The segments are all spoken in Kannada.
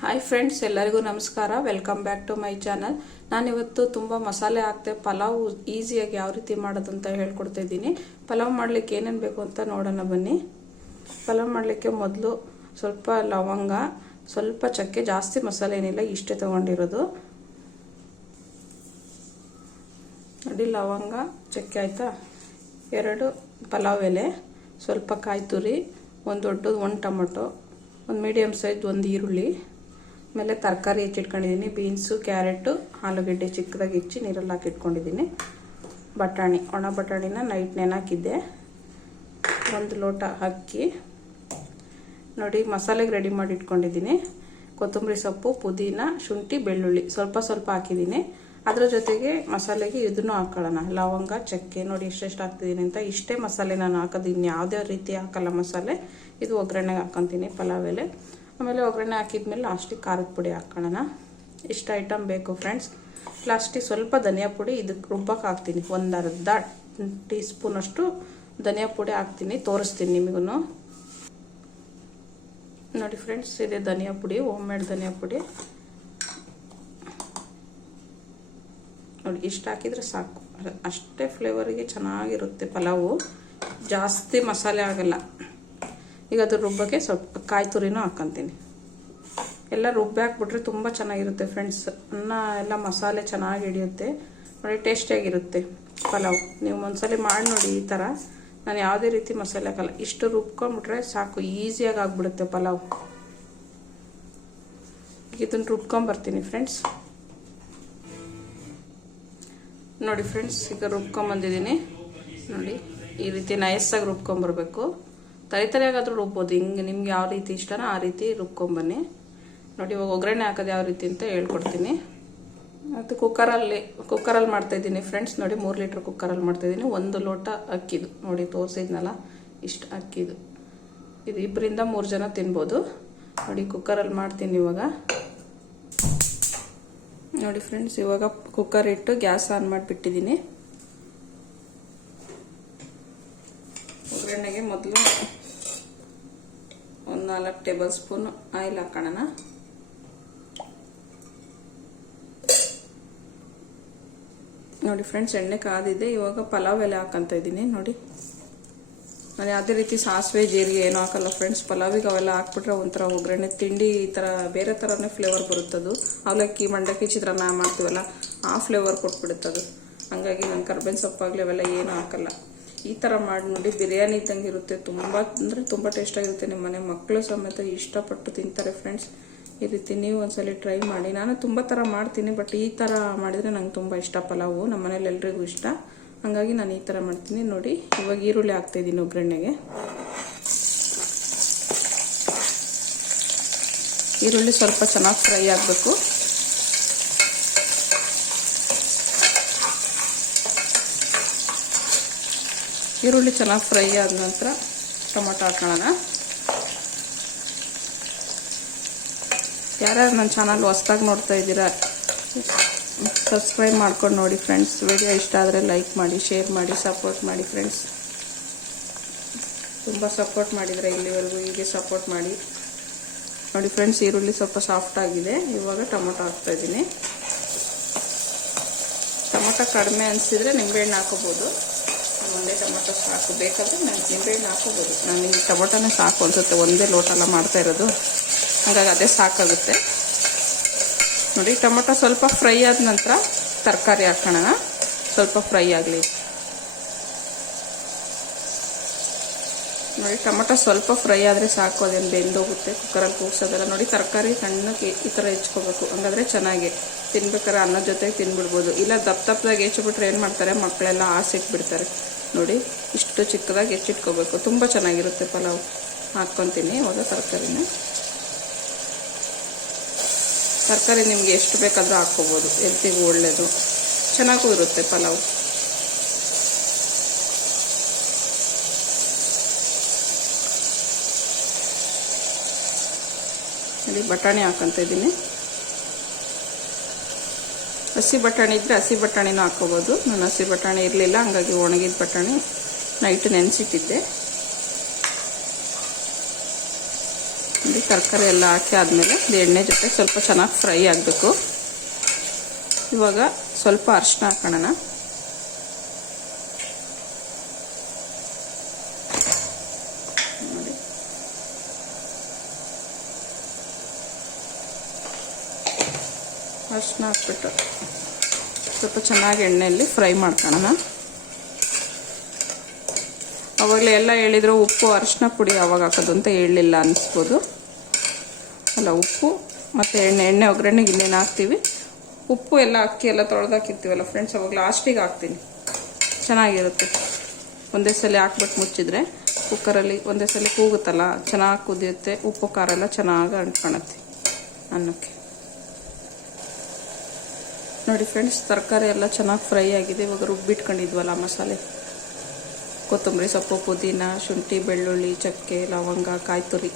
ಹಾಯ್ ಫ್ರೆಂಡ್ಸ್ ಎಲ್ಲರಿಗೂ ನಮಸ್ಕಾರ. Welcome back to my channel ನಾನಿವತ್ತು ತುಂಬ ಮಸಾಲೆ ಹಾಕ್ತೆ, ಪಲಾವ್ ಈಸಿಯಾಗಿ ಯಾವ ರೀತಿ ಮಾಡೋದು ಅಂತ ಹೇಳ್ಕೊಡ್ತಾ ಇದ್ದೀನಿ. ಪಲಾವ್ ಮಾಡಲಿಕ್ಕೆ ಏನೇನು ಬೇಕು ಅಂತ ನೋಡೋಣ ಬನ್ನಿ. ಪಲಾವ್ ಮಾಡಲಿಕ್ಕೆ ಮೊದಲು ಸ್ವಲ್ಪ ಲವಂಗ, ಸ್ವಲ್ಪ ಚಕ್ಕೆ, ಜಾಸ್ತಿ ಮಸಾಲೆ ಏನಿಲ್ಲ, ಇಷ್ಟೇ ತೊಗೊಂಡಿರೋದು. ನೋಡಿ, ಲವಂಗ, ಚಕ್ಕೆ ಆಯಿತಾ? ಎರಡು ಪಲಾವ್ ಎಲೆ, ಸ್ವಲ್ಪ ಕಾಯಿ ತುರಿ ಒಂದು ದೊಡ್ಡದು, ಒಂದು ಟೊಮೊಟೊ, ಒಂದು ಮೀಡಿಯಮ್ ಸೈಜ್ ಒಂದು ಈರುಳ್ಳಿ. ಆಮೇಲೆ ತರಕಾರಿ ಹೆಚ್ಚಿಟ್ಕೊಂಡಿದ್ದೀನಿ ಬೀನ್ಸು ಕ್ಯಾರೆಟು ಆಲೂಗಡ್ಡೆ ಚಿಕ್ಕದಾಗಿ ಹೆಚ್ಚಿ ನೀರಲ್ಲಿ ಹಾಕಿ ಇಟ್ಕೊಂಡಿದ್ದೀನಿ ಬಟಾಣಿ, ಒಣ ಬಟಾಣಿನ ನೈಟ್ ನೆನಾಕಿದ್ದೆ ಒಂದು ಲೋಟ ಅಕ್ಕಿ. ನೋಡಿ, ಮಸಾಲೆಗೆ ರೆಡಿ ಮಾಡಿ ಇಟ್ಕೊಂಡಿದ್ದೀನಿ ಕೊತ್ತಂಬರಿ ಸೊಪ್ಪು, ಪುದೀನ, ಶುಂಠಿ, ಬೆಳ್ಳುಳ್ಳಿ ಸ್ವಲ್ಪ ಸ್ವಲ್ಪ ಹಾಕಿದ್ದೀನಿ. ಅದರ ಜೊತೆಗೆ ಮಸಾಲೆಗೆ ಇದನ್ನು ಹಾಕೊಳ್ಳೋಣ. ಲವಂಗ, ಚಕ್ಕೆ, ನೋಡಿ ಎಷ್ಟೆಷ್ಟು ಹಾಕ್ತಿದ್ದೀನಿ ಅಂತ. ಇಷ್ಟೇ ಮಸಾಲೆ ನಾನು ಹಾಕೋದು ಇನ್ನು ಯಾವುದೇ ರೀತಿ ಹಾಕಲ್ಲ ಮಸಾಲೆ. ಇದು ಒಗ್ಗರಣೆಗೆ ಹಾಕೊತೀನಿ ಪಲಾವ್ ಎಲೆ. ಆಮೇಲೆ ಒಗ್ಗರಣೆ ಹಾಕಿದ್ಮೇಲೆ ಲಾಸ್ಟಿಗೆ ಖಾರದ ಪುಡಿ ಹಾಕೊಳ್ಳೋಣ ಇಷ್ಟು ಐಟಮ್ ಬೇಕು ಫ್ರೆಂಡ್ಸ್ ಲಾಸ್ಟಿಗೆ ಸ್ವಲ್ಪ ಧನಿಯಾ ಪುಡಿ, ಇದಕ್ಕೆ ರುಬ್ಬಕ್ಕೆ ಹಾಕ್ತೀನಿ. ಒಂದು ಅರ್ಧ ಟೀ ಸ್ಪೂನಷ್ಟು ಧನಿಯಾ ಪುಡಿ ಹಾಕ್ತೀನಿ, ತೋರಿಸ್ತೀನಿ ನಿಮಗೂ ನೋಡಿ ಫ್ರೆಂಡ್ಸ್ ಇದೆ ಧನಿಯಾ ಪುಡಿ ಹೋಮ್ ಮೇಡ್ ಧನಿಯಾ ಪುಡಿ. ನೋಡಿ, ಇಷ್ಟು ಹಾಕಿದರೆ ಸಾಕು. ಅಷ್ಟೇ ಫ್ಲೇವರಿಗೆ ಚೆನ್ನಾಗಿರುತ್ತೆ ಪಲಾವು. ಜಾಸ್ತಿ ಮಸಾಲೆ ಆಗಲ್ಲ. ಈಗ ಅದು ರುಬ್ಬಕ್ಕೆ ಸ್ವಲ್ಪ ಕಾಯಿ ತುರಿನೂ ಹಾಕ್ಕೊತೀನಿ ಎಲ್ಲ ರುಬ್ಬಿ ಹಾಕ್ಬಿಟ್ರೆ ತುಂಬ ಚೆನ್ನಾಗಿರುತ್ತೆ ಫ್ರೆಂಡ್ಸ್ ಅನ್ನ ಎಲ್ಲ ಮಸಾಲೆ ಚೆನ್ನಾಗಿ ಹಿಡಿಯುತ್ತೆ. ನೋಡಿ ಟೇಸ್ಟಿಯಾಗಿರುತ್ತೆ ಪಲಾವ್. ನೀವು ಒಂದ್ಸಲಿ ಮಾಡಿ ನೋಡಿ ಈ ಥರ ನಾನು ಯಾವುದೇ ರೀತಿ ಮಸಾಲೆ ಹಾಕಲ್ಲ. ಇಷ್ಟು ರುಬ್ಕೊಂಡ್ಬಿಟ್ರೆ ಸಾಕು. ಈಸಿಯಾಗಿ ಆಗ್ಬಿಡುತ್ತೆ ಪಲಾವ್. ಈಗ ಇದನ್ನು ರುಬ್ಕೊಂಬರ್ತೀನಿ ಫ್ರೆಂಡ್ಸ್ ನೋಡಿ ಫ್ರೆಂಡ್ಸ್ ಈಗ ರುಬ್ಕೊಂಬಂದಿದ್ದೀನಿ. ನೋಡಿ, ಈ ರೀತಿ ನಯಸ್ಸಾಗಿ ರುಬ್ಕೊಂಬರ್ಬೇಕು. ತರಿ ತರಿಯಾಗಾದ್ರೂ ರುಬ್ಬೋದು. ಹಿಂಗೆ ನಿಮ್ಗೆ ಯಾವ ರೀತಿ ಇಷ್ಟನೋ ಆ ರೀತಿ ರುಬ್ಕೊಂಬನ್ನಿ ನೋಡಿ, ಇವಾಗ ಒಗ್ಗರಣೆ ಹಾಕೋದು ಯಾವ ರೀತಿ ಅಂತ ಹೇಳ್ಕೊಡ್ತೀನಿ. ಮತ್ತು ಕುಕ್ಕರಲ್ಲಿ ಕುಕ್ಕರಲ್ಲಿ ಮಾಡ್ತಾಯಿದ್ದೀನಿ ಫ್ರೆಂಡ್ಸ್ ನೋಡಿ, ಮೂರು ಲೀಟ್ರ್ ಕುಕ್ಕರಲ್ಲಿ ಮಾಡ್ತಾಯಿದ್ದೀನಿ ಒಂದು ಲೋಟ ಅಕ್ಕಿದು. ನೋಡಿ, ತೋರಿಸಿದ್ನಲ್ಲ, ಇಷ್ಟು ಅಕ್ಕಿದು. ಇದು ಇಬ್ಬರಿಂದ ಮೂರು ಜನ ತಿನ್ಬೋದು. ನೋಡಿ, ಕುಕ್ಕರಲ್ಲಿ ಮಾಡ್ತೀನಿ ಇವಾಗ. ನೋಡಿ ಫ್ರೆಂಡ್ಸ್ ಇವಾಗ ಕುಕ್ಕರ್ ಇಟ್ಟು ಗ್ಯಾಸ್ ಆನ್ ಮಾಡಿಬಿಟ್ಟಿದ್ದೀನಿ. ಒಗ್ಗರಣೆಗೆ ಮೊದಲು ಒಂದು ನಾಲ್ಕು ಟೇಬಲ್ ಸ್ಪೂನ್ ಆಯಿಲ್ ಹಾಕೋಣ ನೋಡಿ ಫ್ರೆಂಡ್ಸ್, ಎಣ್ಣೆ ಕಾದಿದೆ. ಇವಾಗ ಪಲಾವ್ ಎಲೆ ಹಾಕಂತ ಇದ್ದೀನಿ, ನೋಡಿ. ನಾನು ಯಾವುದೇ ರೀತಿ ಸಾಸಿವೆ, ಜೀರಿಗೆ ಏನೂ ಹಾಕಲ್ಲ ಫ್ರೆಂಡ್ಸ್. ಪಲಾವಿಗೆ ಅವೆಲ್ಲ ಹಾಕ್ಬಿಟ್ರೆ ಒಂಥರ ಒಗ್ಗರಣೆ, ತಿಂಡಿ ಈ ಥರ ಬೇರೆ ಥರನೇ ಫ್ಲೇವರ್ ಬರುತ್ತದು ಅವಲಕ್ಕಿ, ಮಂಡಕ್ಕಿ, ಚಿತ್ರಾನ್ನ ಮಾಡ್ತೀವಲ್ಲ, ಆ ಫ್ಲೇವರ್ ಕೊಟ್ಬಿಡುತ್ತದು ಹಂಗಾಗಿ ನಾನು ಕರ್ಬೇವಿನ ಸೊಪ್ಪಾಗಲಿ ಅವೆಲ್ಲ ಏನೂ ಹಾಕಲ್ಲ. ಈ ಥರ ಮಾಡಿ ನೋಡಿ, ಬಿರಿಯಾನಿ ಇದ್ದಂಗೆ ಇರುತ್ತೆ ತುಂಬ, ಅಂದರೆ ತುಂಬ ಟೇಸ್ಟಾಗಿರುತ್ತೆ ನಿಮ್ಮ ಮನೆ ಮಕ್ಕಳು ಸಮೇತ ಇಷ್ಟಪಟ್ಟು ತಿಂತಾರೆ ಫ್ರೆಂಡ್ಸ್ ಈ ರೀತಿ ನೀವು ಒಂದ್ಸಲಿ ಟ್ರೈ ಮಾಡಿ. ನಾನು ತುಂಬ ಥರ ಮಾಡ್ತೀನಿ ಬಟ್ ಈ ಥರ ಮಾಡಿದರೆ ನಂಗೆ ತುಂಬ ಇಷ್ಟ ಪಲಾವು. ನಮ್ಮ ಮನೇಲಿ ಎಲ್ರಿಗೂ ಇಷ್ಟ. ಹಾಗಾಗಿ ನಾನು ಈ ಥರ ಮಾಡ್ತೀನಿ. ನೋಡಿ, ಇವಾಗ ಈರುಳ್ಳಿ ಹಾಕ್ತಾಯಿದ್ದೀನಿ ಒಗ್ಗರಣೆಗೆ. ಈರುಳ್ಳಿ ಸ್ವಲ್ಪ ಚೆನ್ನಾಗಿ ಫ್ರೈ ಆಗಬೇಕು. ಈರುಳ್ಳಿ ಚೆನ್ನಾಗಿ ಫ್ರೈ ಆದ ನಂತರ ಟೊಮೊಟೊ ಹಾಕೋಣ ಯಾರ್ಯಾರು ನನ್ನ ಚಾನಲ್ ಹೊಸ್ದಾಗಿ ನೋಡ್ತಾ ಇದ್ದೀರಾ ಸಬ್ಸ್ಕ್ರೈಬ್ ಮಾಡ್ಕೊಂಡು ನೋಡಿ ಫ್ರೆಂಡ್ಸ್ ವಿಡಿಯೋ ಇಷ್ಟ ಆದರೆ ಲೈಕ್ ಮಾಡಿ ಶೇರ್ ಮಾಡಿ ಸಪೋರ್ಟ್ ಮಾಡಿ ಫ್ರೆಂಡ್ಸ್ ತುಂಬ ಸಪೋರ್ಟ್ ಮಾಡಿದರೆ ಇಲ್ಲಿವರೆಗೂ ಹೀಗೆ ಸಪೋರ್ಟ್ ಮಾಡಿ. ನೋಡಿ ಫ್ರೆಂಡ್ಸ್ ಈರುಳ್ಳಿ ಸ್ವಲ್ಪ ಸಾಫ್ಟ್ ಆಗಿದೆ. ಇವಾಗ ಟೊಮೊಟೊ ಹಾಕ್ತಾ ಇದ್ದೀನಿ. ಟೊಮೊಟೊ ಕಡಿಮೆ ಅನಿಸಿದರೆ ನಿಂಬೆಹಣ್ಣು ಹಾಕೋಬೋದು ಒಂದೇ ಟೊಮೊಟೊ ಸಾಕು. ಬೇಕಾದರೆ ನಾನು ನಿಂಬೆಹಣ್ಣು ಹಾಕೋಬೋದು ನಾನು ಈ ಟೊಮೊಟೊನೇ ಸಾಕು ಅನ್ಸುತ್ತೆ. ಒಂದೇ ಲೋಟ ಎಲ್ಲ ಮಾಡ್ತಾ ಇರೋದು. ಹಾಗಾಗಿ ಅದೇ ಸಾಕಾಗುತ್ತೆ. ನೋಡಿ, ಟೊಮೊಟೊ ಸ್ವಲ್ಪ ಫ್ರೈ ಆದ ನಂತರ ತರಕಾರಿ ಹಾಕೋಣ. ಸ್ವಲ್ಪ ಫ್ರೈ ಆಗಲಿ. ನೋಡಿ, ಟೊಮೊಟೊ ಸ್ವಲ್ಪ ಫ್ರೈ ಆದರೆ ಸಾಕು, ಅದೇನು ಬೆಂದೋಗುತ್ತೆ ಕುಕ್ಕರಲ್ಲಿ ಕೂಗ್ಸೋದೆಲ್ಲ ನೋಡಿ, ತರಕಾರಿ ಸಣ್ಣಕ್ಕೆ ಈ ಥರ ಹೆಚ್ಕೋಬೇಕು, ಹಂಗಾದ್ರೆ ಚೆನ್ನಾಗಿ. ತಿನ್ಬೇಕಾದ್ರೆ ಅನ್ನದ ಜೊತೆಗೆ ತಿನ್ಬಿಡ್ಬೋದು. ಇಲ್ಲ, ದಪ್ಪ ದಪ್ಪದಾಗಿ ಹೆಚ್ಚಿಬಿಟ್ರೆ ಏನು ಮಾಡ್ತಾರೆ, ಮಕ್ಕಳೆಲ್ಲ ಆಸೆ ಇಟ್ಬಿಡ್ತಾರೆ. ನೋಡಿ, ಇಷ್ಟು ಚಿಕ್ಕದಾಗಿ ಹೆಚ್ಚಿಟ್ಕೋಬೇಕು. ತುಂಬ ಚೆನ್ನಾಗಿರುತ್ತೆ ಪಲಾವ್. ಹಾಕ್ಕೊತೀನಿ, ಇವಾಗ ತರಕಾರಿನ. ತರಕಾರಿ ನಿಮಗೆ ಎಷ್ಟು ಬೇಕಾದರೂ ಹಾಕ್ಕೋಬೋದು, ಹೆಲ್ತಿಗೂ ಒಳ್ಳೆಯದು ಚೆನ್ನಾಗೂ ಇರುತ್ತೆ ಪಲಾವ್. ಇಲ್ಲಿ ಬಟಾಣಿ ಹಾಕೊಂತ ಇದ್ದೀನಿ. ಹಸಿ ಬಟಾಣಿ ಇದ್ದರೆ ಹಸಿ ಬಟಾಣಿನೂ ಹಾಕೋಬೋದು ನಾನು ಹಸಿ ಬಟಾಣಿ ಇರಲಿಲ್ಲ, ಹಂಗಾಗಿ ಒಣಗಿದ ಬಟಾಣಿ ನೈಟ್ ನೆನೆಸಿಟ್ಟಿದ್ದೆ. ನೋಡಿ ತರಕಾರಿ ಎಲ್ಲ ಹಾಕಿ ಆದಮೇಲೆ ಇದು ಎಣ್ಣೆ ಜೊತೆ ಸ್ವಲ್ಪ ಚೆನ್ನಾಗಿ ಫ್ರೈ ಆಗಬೇಕು. ಇವಾಗ ಸ್ವಲ್ಪ ಅರಿಶಿನ ಹಾಕೋಣ ನೋಡಿ ಅರಿಶಿನ ಹಾಕ್ಬಿಟ್ಟು ಸ್ವಲ್ಪ ಚೆನ್ನಾಗಿ ಎಣ್ಣೆಯಲ್ಲಿ ಫ್ರೈ ಮಾಡ್ಕೊಳ್ಳೋಣ. ಅವಾಗಲೇ ಎಲ್ಲ ಹೇಳಿದ್ರು ಉಪ್ಪು ಅರಿಶಿನ ಪುಡಿ ಯಾವಾಗ ಹಾಕೋದು ಅಂತ ಹೇಳಲಿಲ್ಲ ಅನ್ನಿಸ್ಬೋದು ಅಲ್ಲ, ಉಪ್ಪು ಮತ್ತು ಎಣ್ಣೆ ಎಣ್ಣೆ ಒಗ್ಗರಣೆಗೆ ಇನ್ನೇನು ಹಾಕ್ತೀವಿ? ಉಪ್ಪು ಎಲ್ಲ ಅಕ್ಕಿ ಎಲ್ಲ ತೊಳೆದಾಕಿರ್ತೀವಲ್ಲ ಫ್ರೆಂಡ್ಸ್ ಅವಾಗ ಲಾಸ್ಟಿಗೆ ಹಾಕ್ತೀನಿ. ಚೆನ್ನಾಗಿರುತ್ತೆ. ಒಂದೇ ಸಲ ಹಾಕ್ಬಿಟ್ಟು ಮುಚ್ಚಿದ್ರೆ ಕುಕ್ಕರಲ್ಲಿ ಒಂದೇ ಸಲ ಕೂಗುತ್ತಲ್ಲ, ಚೆನ್ನಾಗಿ ಕುದಿಯುತ್ತೆ, ಉಪ್ಪು ಖಾರ ಎಲ್ಲ ಚೆನ್ನಾಗಿ ಅಂಟ್ಕೊಳತ್ತೆ ಅನ್ನಕ್ಕೆ. ನೋಡಿ ಫ್ರೆಂಡ್ಸ್ ತರಕಾರಿ ಎಲ್ಲ ಚೆನ್ನಾಗಿ ಫ್ರೈ ಆಗಿದೆ. ಇವಾಗ ರುಬ್ಬಿಟ್ಕೊಂಡಿದ್ವಲ್ಲ ಮಸಾಲೆ. ಕೊತ್ತಂಬರಿ, ಸೊಪ್ಪು, ಪುದೀನ, ಶುಂಠಿ, ಬೆಳ್ಳುಳ್ಳಿ, ಚಕ್ಕೆ, ಲವಂಗ ಕಾಯಿ ತುರಿ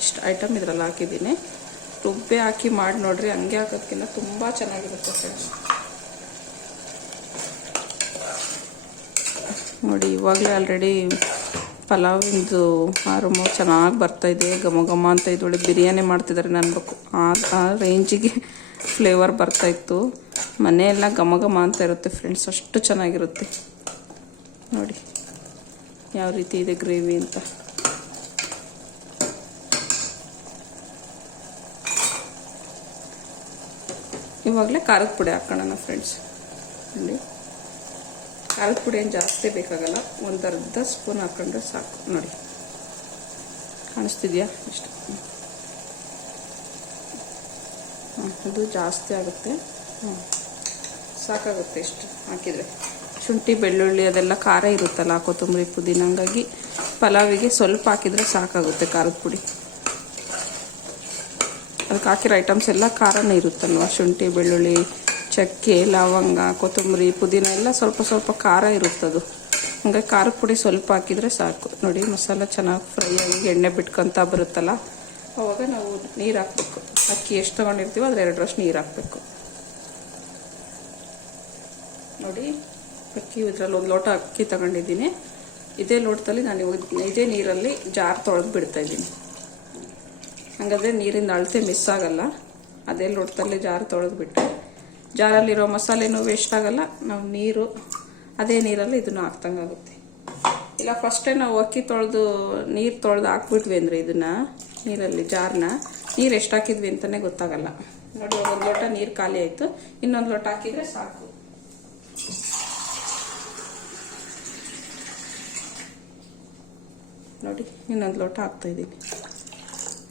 ಇಷ್ಟು ಐಟಮ್ ಇದ್ರಲ್ಲಿ ಹಾಕಿದ್ದೀನಿ. ರುಬ್ಬೆ ಹಾಕಿ ಮಾಡಿ ನೋಡ್ರಿ, ಹಂಗೆ ಹಾಕೋದಕ್ಕಿಂತ ತುಂಬ ಚೆನ್ನಾಗಿರುತ್ತೆ ಫ್ರೆಂಡ್ಸ್ ನೋಡಿ, ಇವಾಗಲೇ ಆಲ್ರೆಡಿ ಪಲಾವಿಂದು ಆರುಮು ಚೆನ್ನಾಗಿ ಬರ್ತಾಯಿದೆ ಘಮ ಘಮ ಅಂತ ಇದೊಳ್ಳೆ ಬಿರಿಯಾನಿ ಮಾಡ್ತಿದ್ದಾರೆ ಅನ್ಬೇಕು ಆ ಆ ರೇಂಜಿಗೆ ಫ್ಲೇವರ್ ಬರ್ತಾಯಿತ್ತು ಮನೆಯೆಲ್ಲ ಘಮ ಘಮ ಅಂತ ಇರುತ್ತೆ ಫ್ರೆಂಡ್ಸ್ ಅಷ್ಟು ಚೆನ್ನಾಗಿರುತ್ತೆ. ನೋಡಿ, ಯಾವ ರೀತಿ ಇದೆ ಗ್ರೇವಿ ಅಂತ. ಇವಾಗಲೇ ಖಾರದ ಪುಡಿ ಹಾಕೋಣ ಫ್ರೆಂಡ್ಸ್ ನೋಡಿ ಖಾರದ ಪುಡಿ ಏನು ಜಾಸ್ತಿ ಬೇಕಾಗಲ್ಲ, ಒಂದು ಅರ್ಧ ಸ್ಪೂನ್ ಹಾಕೊಂಡ್ರೆ ಸಾಕು. ನೋಡಿ. ಕಾಣಿಸ್ತಿದ್ಯಾ? ಇಷ್ಟು. ಹಾಂ ಅದು ಜಾಸ್ತಿ ಆಗುತ್ತೆ. ಹ್ಞೂ ಸಾಕಾಗುತ್ತೆ ಇಷ್ಟು ಹಾಕಿದರೆ. ಶುಂಠಿ, ಬೆಳ್ಳುಳ್ಳಿ, ಅದೆಲ್ಲ ಖಾರ ಇರುತ್ತಲ್ಲ ಕೊತ್ತಂಬರಿ ಪುದೀನ ಹಂಗಾಗಿ ಪಲಾವಿಗೆ ಸ್ವಲ್ಪ ಹಾಕಿದರೆ ಸಾಕಾಗುತ್ತೆ ಖಾರದ ಪುಡಿ. ಅದಕ್ಕೆ ಹಾಕಿರೋ ಐಟಮ್ಸ್ ಎಲ್ಲ ಖಾರನೇ ಇರುತ್ತಲ್ವ? ಶುಂಠಿ, ಬೆಳ್ಳುಳ್ಳಿ ಚಕ್ಕೆ, ಲವಂಗ, ಕೊತ್ತಂಬರಿ, ಪುದೀನ ಎಲ್ಲ ಸ್ವಲ್ಪ ಸ್ವಲ್ಪ ಖಾರ ಇರುತ್ತದು. ಹಂಗೆ ಖಾರದ ಪುಡಿ ಸ್ವಲ್ಪ ಹಾಕಿದರೆ ಸಾಕು. ನೋಡಿ, ಮಸಾಲ ಚೆನ್ನಾಗಿ ಫ್ರೈ ಆಗಿ ಎಣ್ಣೆ ಬಿಟ್ಕೊಂತ ಬರುತ್ತಲ್ಲ, ಅವಾಗ ನಾವು ನೀರು ಹಾಕ್ಬೇಕು. ಅಕ್ಕಿ ಎಷ್ಟು ತೊಗೊಂಡಿರ್ತೀವೋ ಅದ್ರ ಎರಡರಷ್ಟು ನೀರು ಹಾಕಬೇಕು. ನೋಡಿ, ಅಕ್ಕಿ ಇದರಲ್ಲಿ ಒಂದು ಲೋಟ ಅಕ್ಕಿ ತಗೊಂಡಿದ್ದೀನಿ. ಇದೇ ಲೋಟದಲ್ಲಿ ನಾನು ಇದೇ ನೀರಲ್ಲಿ ಜಾರ್ ತೊಳೆದು ಬಿಡ್ತಾ ಇದ್ದೀನಿ. ಹಾಗಾದರೆ ನೀರಿಂದ ಅಳತೆ ಮಿಸ್ ಆಗಲ್ಲ. ಅದೇ ಲೋಟದಲ್ಲಿ ಜಾರ್ ತೊಳೆದ್ಬಿಟ್ಟು ಜಾರಲ್ಲಿರೋ ಮಸಾಲೆನೂ ವೇಸ್ಟ್ ಆಗಲ್ಲ. ನಾವು ನೀರು, ಅದೇ ನೀರಲ್ಲಿ ಇದನ್ನು ಹಾಕ್ದಂಗಾಗುತ್ತೆ. ಇಲ್ಲ ಫಸ್ಟೇ ನಾವು ಅಕ್ಕಿ ತೊಳೆದು, ನೀರು ತೊಳೆದು ಹಾಕ್ಬಿಟ್ವಿ ಅಂದರೆ ಇದನ್ನು, ನೀರಲ್ಲಿ, ಜಾರ್ನ, ನೀರು ಎಷ್ಟು ಹಾಕಿದ್ವಿ ಅಂತಲೇ ಗೊತ್ತಾಗಲ್ಲ. ನೋಡಿ ಒಂದು ಲೋಟ ನೀರು ಖಾಲಿ ಆಯಿತು. ಇನ್ನೊಂದು ಲೋಟ ಹಾಕಿದರೆ ಸಾಕು. ನೋಡಿ, ಇನ್ನೊಂದು ಲೋಟ ಹಾಕ್ತಾಯಿದ್ದೀನಿ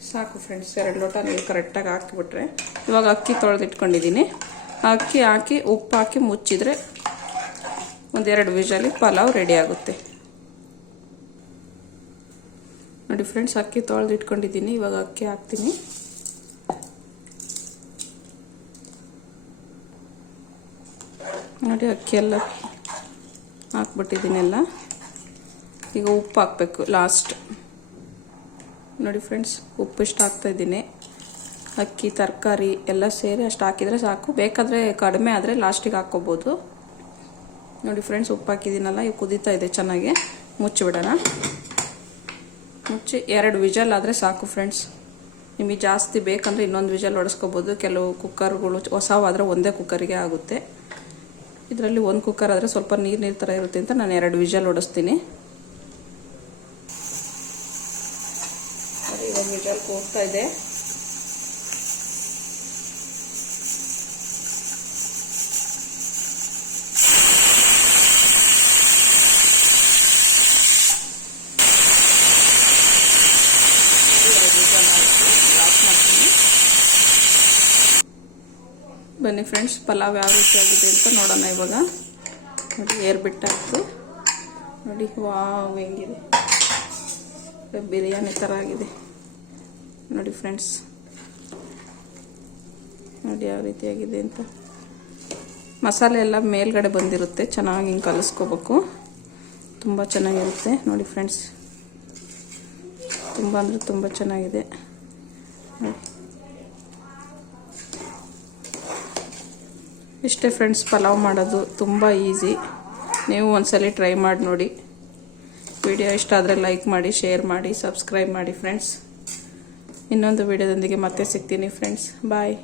ಸಾಕು ಫ್ರೆಂಡ್ಸ್ ಎರಡು ಲೋಟ ನೀರು ಕರೆಕ್ಟಾಗಿ ಹಾಕಿಬಿಟ್ರೆ. ಇವಾಗ ಅಕ್ಕಿ ತೊಳೆದಿಟ್ಕೊಂಡಿದ್ದೀನಿ. ಅಕ್ಕಿ ಹಾಕಿ, ಉಪ್ಪು ಹಾಕಿ ಮುಚ್ಚಿದರೆ ಒಂದೆರಡು ವಿಜಲಿ ಪಲಾವ್ ರೆಡಿ ಆಗುತ್ತೆ. ನೋಡಿ ಫ್ರೆಂಡ್ಸ್ ಅಕ್ಕಿ ತೊಳೆದಿಟ್ಕೊಂಡಿದ್ದೀನಿ. ಇವಾಗ ಅಕ್ಕಿ ಹಾಕ್ತೀನಿ. ನೋಡಿ ಅಕ್ಕಿ ಎಲ್ಲ ಹಾಕ್ಬಿಟ್ಟಿದ್ದೀನಿ ಎಲ್ಲ ಈಗ ಉಪ್ಪು ಹಾಕಬೇಕು ಲಾಸ್ಟ್ ನೋಡಿ ಫ್ರೆಂಡ್ಸ್ ಉಪ್ಪು ಇಷ್ಟು ಹಾಕ್ತಾಯಿದ್ದೀನಿ ಅಕ್ಕಿ, ತರಕಾರಿ ಎಲ್ಲ ಸೇರಿ ಅಷ್ಟು ಹಾಕಿದರೆ ಸಾಕು. ಬೇಕಾದರೆ ಕಡಿಮೆ ಆದರೆ ಲಾಸ್ಟಿಗೆ ಹಾಕ್ಕೋಬೋದು. ನೋಡಿ ಫ್ರೆಂಡ್ಸ್ ಉಪ್ಪು ಹಾಕಿದ್ದೀನಲ್ಲ, ಇವು ಕುದೀತಾ ಇದೆ ಚೆನ್ನಾಗಿ. ಮುಚ್ಚಿಬಿಡೋಣ ಮುಚ್ಚಿ ಎರಡು ವಿಜಲ್ ಆದರೆ ಸಾಕು ಫ್ರೆಂಡ್ಸ್ ನಿಮಗೆ ಜಾಸ್ತಿ ಬೇಕಂದರೆ ಇನ್ನೊಂದು ವಿಜಲ್ ಹೊಡೆಸ್ಕೋಬೋದು ಕೆಲವು ಕುಕ್ಕರ್ಗಳು ಹೊಸವಾದರೆ ಒಂದೇ ಕುಕ್ಕರಿಗೆ ಆಗುತ್ತೆ. ಇದರಲ್ಲಿ ಒಂದು ಕುಕ್ಕರ್ ಆದರೆ ಸ್ವಲ್ಪ ನೀರು ನೀರು ಥರ ಇರುತ್ತೆ ಅಂತ ನಾನು ಎರಡು ವಿಜಲ್ ಹೊಡಿಸ್ತೀನಿ ಒಂದು ವಿಜಲ್ ಕೂಗ್ತಾ ಇದೆ. ಬನ್ನಿ ಫ್ರೆಂಡ್ಸ್ ಪಲಾವ್ ಯಾವ ರೀತಿ ಆಗಿದೆ ಅಂತ ನೋಡೋಣ ಇವಾಗ. ನೋಡಿ ಏರ್ ಬಿಟ್ಟಾಯ್ತು ನೋಡಿ, ವಾವ್, ಹೆಂಗಿದೆ. ಬಿರಿಯಾನಿ ಥರ ಆಗಿದೆ. ನೋಡಿ ಫ್ರೆಂಡ್ಸ್ ನೋಡಿ ಯಾವ ರೀತಿಯಾಗಿದೆ ಅಂತ. ಮಸಾಲೆ ಎಲ್ಲ ಮೇಲ್ಗಡೆ ಬಂದಿರುತ್ತೆ, ಚೆನ್ನಾಗಿ ಹಿಂಗೆ ಕಲಿಸ್ಕೋಬೇಕು. ತುಂಬ ಚೆನ್ನಾಗಿರುತ್ತೆ. ನೋಡಿ ಫ್ರೆಂಡ್ಸ್ ತುಂಬ ಅಂದರೆ ತುಂಬ ಚೆನ್ನಾಗಿದೆ. ಇಷ್ಟೇ ಫ್ರೆಂಡ್ಸ್ ಪಲಾವ್ ಮಾಡೋದು ತುಂಬ ಈಸಿ ನೀವು ಒಂದ್ಸಲ ಟ್ರೈ ಮಾಡಿ ನೋಡಿ. ವಿಡಿಯೋ ಇಷ್ಟ ಆದರೆ ಲೈಕ್ ಮಾಡಿ ಶೇರ್ ಮಾಡಿ ಸಬ್ಸ್ಕ್ರೈಬ್ ಮಾಡಿ ಫ್ರೆಂಡ್ಸ್ ಇನ್ನೊಂದು ವಿಡಿಯೋದೊಂದಿಗೆ ಮತ್ತೆ ಸಿಗ್ತೀನಿ ಫ್ರೆಂಡ್ಸ್ ಬಾಯ್